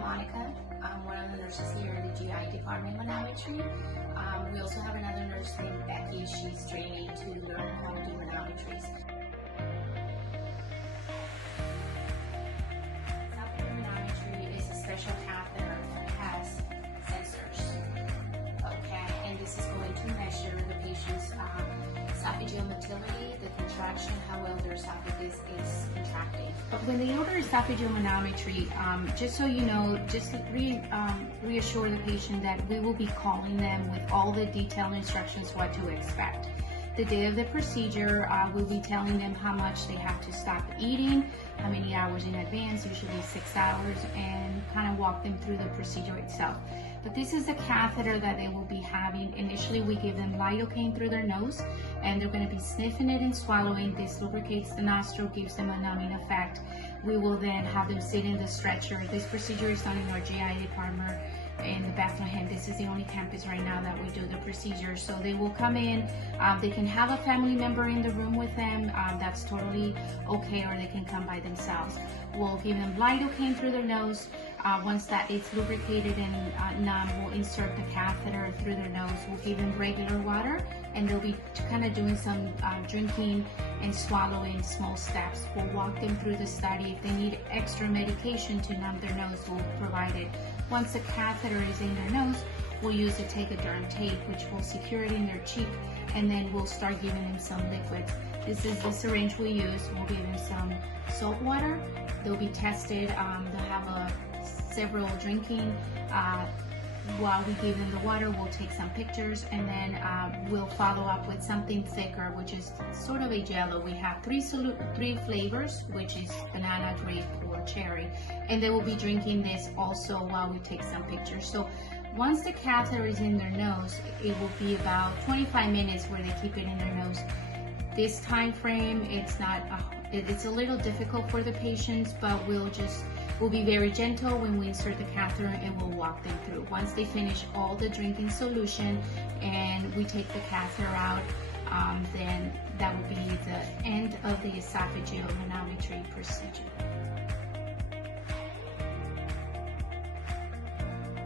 I'm Monica. I'm one of the nurses here in the GI department, Manometry. We also have another nurse named Becky. She's training to learn how to do manometries. Esophageal manometry is a special catheter that has sensors. Okay, and this is going to measure the patient's esophageal motility, the contraction, how well their esophagus is contracting. But when they order esophageal manometry, just so you know, just reassure the patient that we will be calling them with all the detailed instructions what to expect. The day of the procedure, we'll be telling them how much they have to stop eating, how many hours in advance, usually 6 hours, and kind of walk them through the procedure itself. But this is the catheter that they will be having. Initially, we give them lidocaine through their nose, and they're going to be sniffing it and swallowing. This lubricates the nostril, gives them a numbing effect. We will then have them sit in the stretcher. This procedure is done in our GI department in the Bethlehem. This is the only campus right now that we do the procedure. So they will come in, they can have a family member in the room with them, that's totally okay, or they can come by themselves. We'll give them lidocaine through their nose. Once that is lubricated and numb, we'll insert the catheter through their nose. We'll give them regular water, and they'll be kind of doing some drinking and swallowing small steps. We'll walk them through the study. If they need extra medication to numb their nose, we'll provide it. Once the catheter is in their nose, we'll use a tegaderm tape, which will secure it in their cheek, and then we'll start giving them some liquids. This is the syringe we use. We'll give them some salt water. They'll be tested. They'll have several drinking. While we give them the water, we'll take some pictures, and then we'll follow up with something thicker, which is sort of a jello. We have three flavors, which is banana, grape, or cherry, and they will be drinking this also while we take some pictures. So once the catheter is in their nose, it will be about 25 minutes where they keep it in their nose. This time frame, it's a little difficult for the patients, but we'll be very gentle when we insert the catheter, and we'll walk them through. Once they finish all the drinking solution and we take the catheter out, then that will be the end of the esophageal manometry procedure.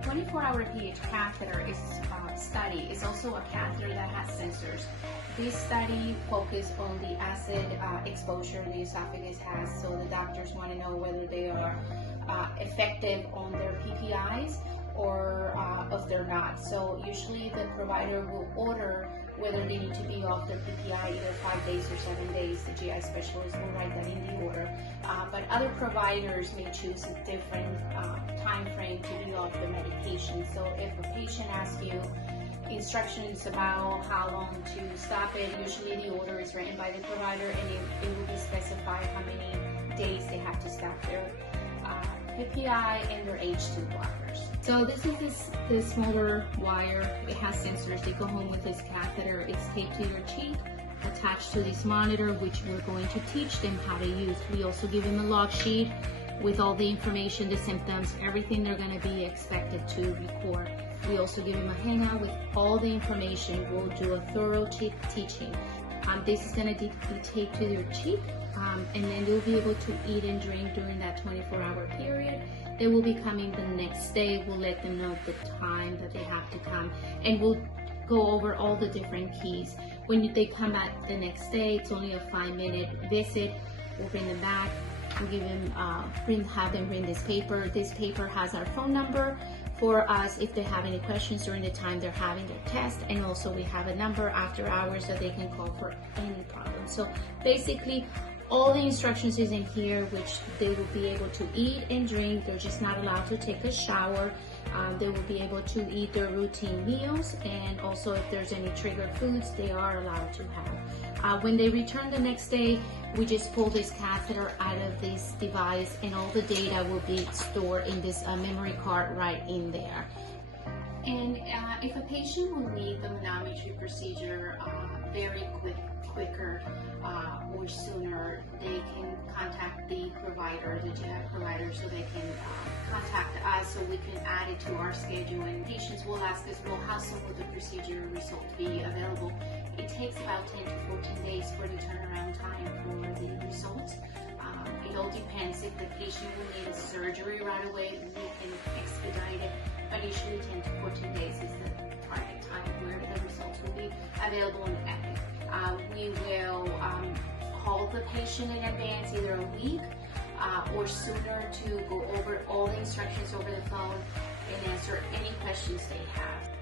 24-hour pH catheter study is also a catheter that has sensors. This study focuses on the acid exposure the esophagus has, so the doctors want to know whether they are effective on their PPIs or if they're not. So usually the provider will order whether they need to be off their PPI either 5 days or 7 days. The GI specialist will write that in the order. But other providers may choose a different time frame to be off the medication. So if a patient asks you instructions about how long to stop it, usually the order is written by the provider, and it will be specified how many days they have to stop their PPI and their H2 blockers. So this is the smaller wire. It has sensors. They go home with this catheter. It's taped to your cheek, attached to this monitor, which we're going to teach them how to use. We also give them a log sheet with all the information, the symptoms, everything they're going to be expected to record. We also give them a handout with all the information. We'll do a thorough teaching. This is going to be taped to their cheek, and then they'll be able to eat and drink during that 24-hour period. They will be coming the next day. We'll let them know the time that they have to come, and we'll go over all the different keys. When they come back the next day, it's only a 5-minute visit. We'll bring them back. We'll give them, have them bring this paper. This paper has our phone number for us if they have any questions during the time they're having their test, and also we have a number after hours that they can call for any problem. So basically, all the instructions is in here, which they will be able to eat and drink. They're just not allowed to take a shower. They will be able to eat their routine meals, and also if there's any triggered foods, they are allowed to have. When they return the next day, we just pull this catheter out of this device, and all the data will be stored in this memory card right in there. And if a patient will need the manometry procedure very quicker or sooner, they can contact the provider, the GI provider, so they can contact us so we can add it to our schedule. And patients will ask us, well, how soon will the procedure result be available? It takes about 10 to 14 days for the turnaround time for the results. It all depends. If the patient will need a surgery right away, we can expedite it, but usually 10 to 14 days is the target time where the results will be available on Epic. We will call the patient in advance, either a week or sooner, to go over all the instructions over the phone and answer any questions they have.